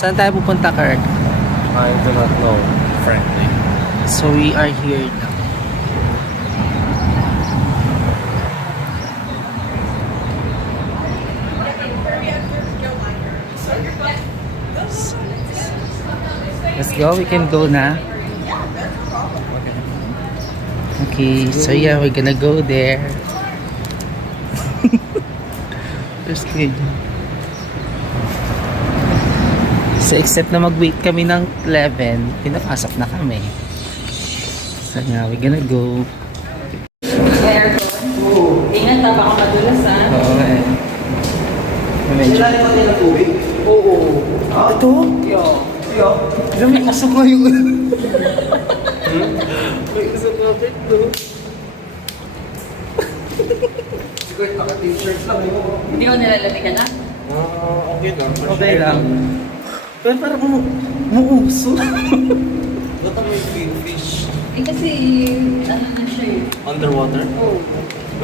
Saan tayo pupunta, Kurt? I do not know, frankly. So we are here now. Let's go, we can go na. Okay, so yeah, we're gonna go there. Just kidding. So except na mag-wait kami ng 11, pinapasok na kami. So nga, we're gonna go. Aircon? Oo. Ingat ha, baka madulas ha. Oo eh. Medyo. Ilalim mo din ang tubig? Oo. Ito? Yo. Alam, may usok nga yung... May usok nga ito. Siguro naka-t-shirts lang yun. Hindi ko nilalamig ka na? Okay lang. Okay lang. Pero parang umuuso. What are you doing, fish? Eh kasi, ano na siya eh. Underwater? Oh.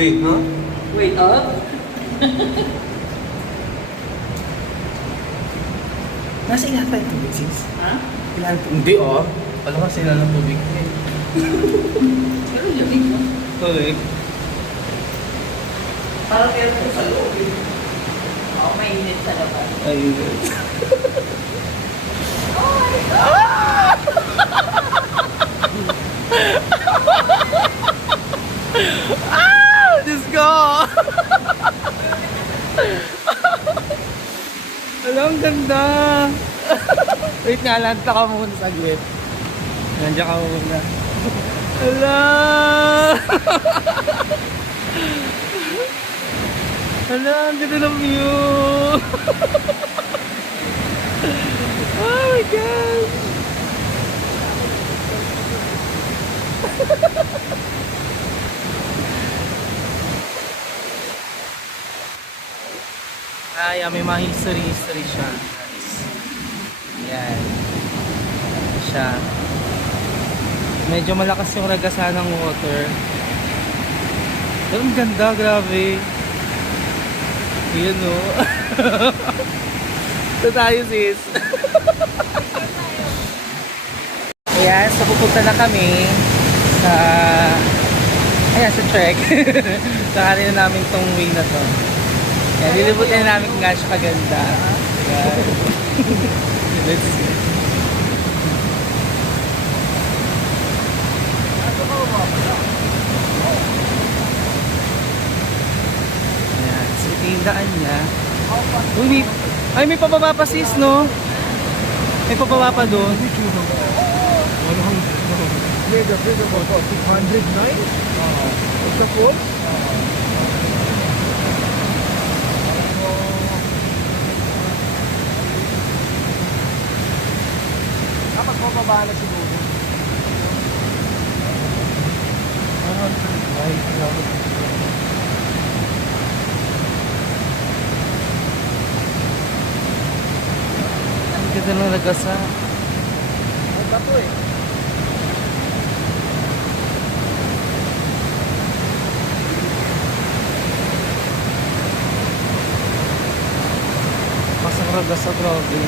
Wait, huh? Wait up. Nasa ilan tayo tubig, sis? Ha? Ilan? Hindi oh. Alam ka sila ng tubig. Pero lamig mo. Okay. Parang meron ko sa loob eh. Oo, mainit sa labas. Ayun. Ah! Diyos ko! Alam, ang ganda! Wait nga, lanta ka muna saglit. Nandiyan ka muna. Hala! Hala, ang ganda ng view! Oh my God! Ay, may mga history siya. Guys. Yan. Siya. Medyo malakas yung ragasa ng water. Pero ang ganda, grabe. Yun o. Ito tayo, sis. Ayan, so pupunta na kami sa sa trek. Sa kanina namin tong way na to. Ayan, lilibutin na namin kung gaano siya kaganda. Ayan. Let's see. Ayan, so ito yung daan niya. Uy, may pababa pa sis, no? May pababa pa doon. Yeah, the fish about 609? What's the full? Dapat mo bababa na siguro. Ang ganda ng ragasa. Ang bato eh. Pasang ragasa, grabe.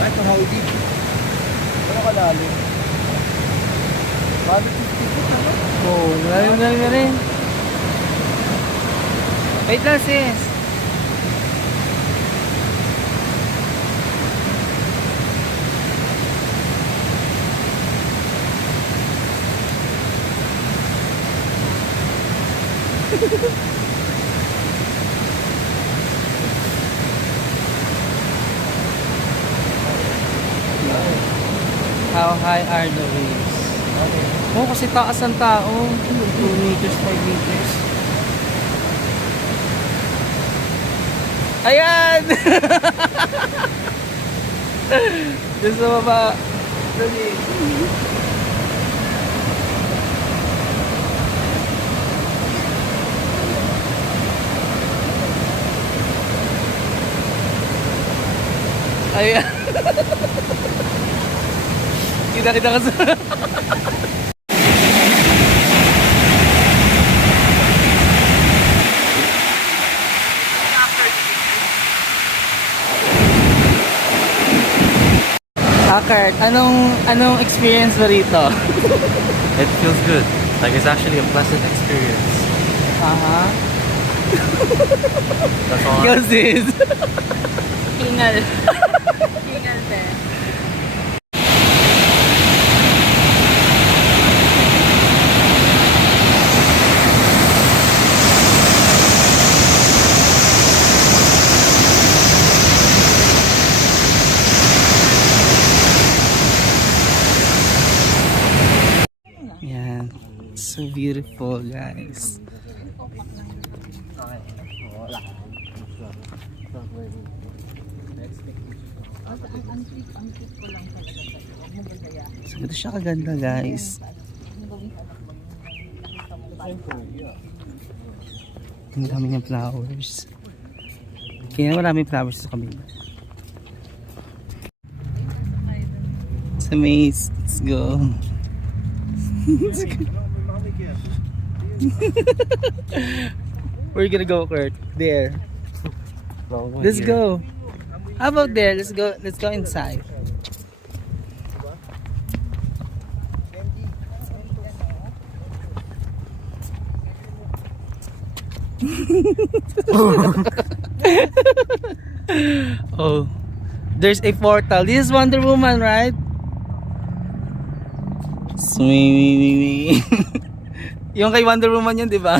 Ay, how deep? Ano kalalim? 150 feet naman? Oo, malalim na rin. Wait lang, sis. How high are the waves? Oh, kasi taas ang tao. 2 meters, 5 meters. Ayan! Doon sa baba. Dali. Ayan. Kita-kita ka sa... Kurt, anong experience mo rito? It feels good. Like it's actually a pleasant experience. Aha. That's all. Ikaw sis. Hingal. Hingal te. Yan. So beautiful, guys. So, ito siya kaganda, guys. Ang dami niyang flowers. Kaya maraming flowers sa kabila. Sa maze, let's go. Where you gonna go, Kurt? There. Let's go. How about there? Let's go. Let's go inside. Oh, there's a portal. This is Wonder Woman, right? Swing. Yung kay Wonder Woman yun, di ba?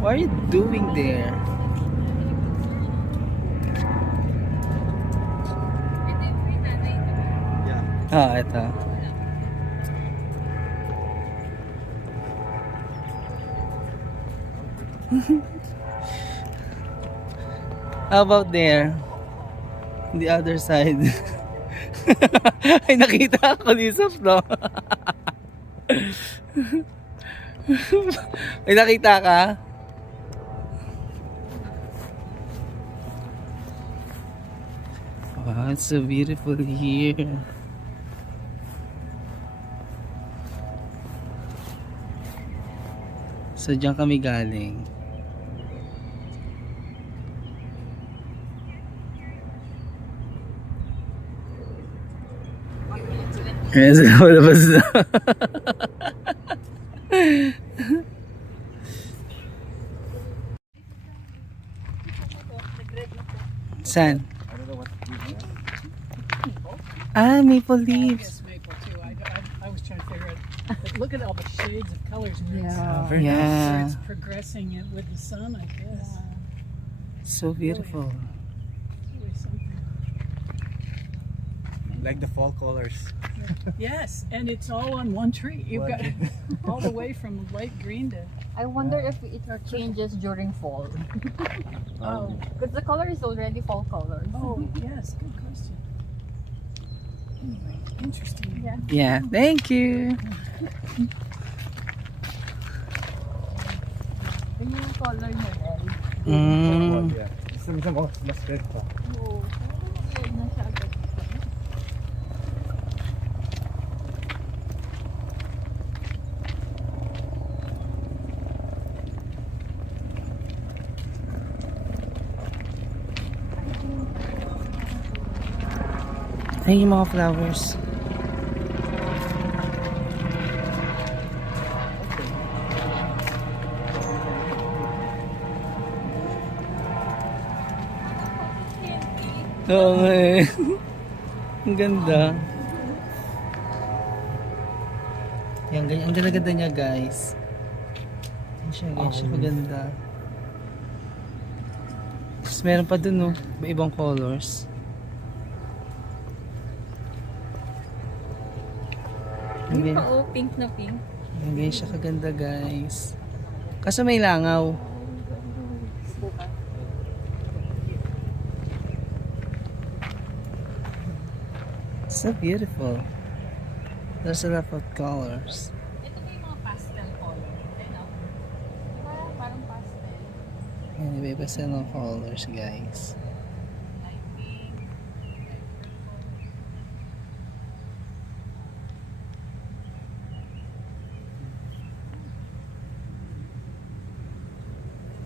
What are you doing there? Ah, ito. How about there? The other side. Ay, nakita ako ni Sof, no? Ay, nakita ka? Wow, it's so beautiful here. So, diyan kami galing. Yes, labas na. Saan? Ah, maple leaves. Maple too. I was trying to figure it. But look at all the shades of colors. Yeah. So Yeah. it's progressing it with the sun, I guess. So beautiful. It's really something. Like the fall colors. Yes, and it's all on one tree. You've got all the way from light green to. I wonder if it changes during fall. Oh, Because the color is already fall color. oh yes, good question. Anyway, interesting. Yeah. Yeah, thank you. Yun yung color niya rin. Mm. Yeah. Isang mas red pa. Oo. Yun na siya agad. Ay, yung mga flowers. Oo nga eh. Ang ganda. Yan, ganyan. Ang ganda-ganda niya, guys. Ganyan siya maganda. Tapos meron pa dun, no? Ibang colors. Ganyan, Oo, pink na pink. ganyan siya kaganda, guys. Kaso may langaw. So beautiful. There's a lot of colors. Ito ba yung mga pastel color? Ano? Diba parang pastel? Yan, iba-iba sila ng colors, guys.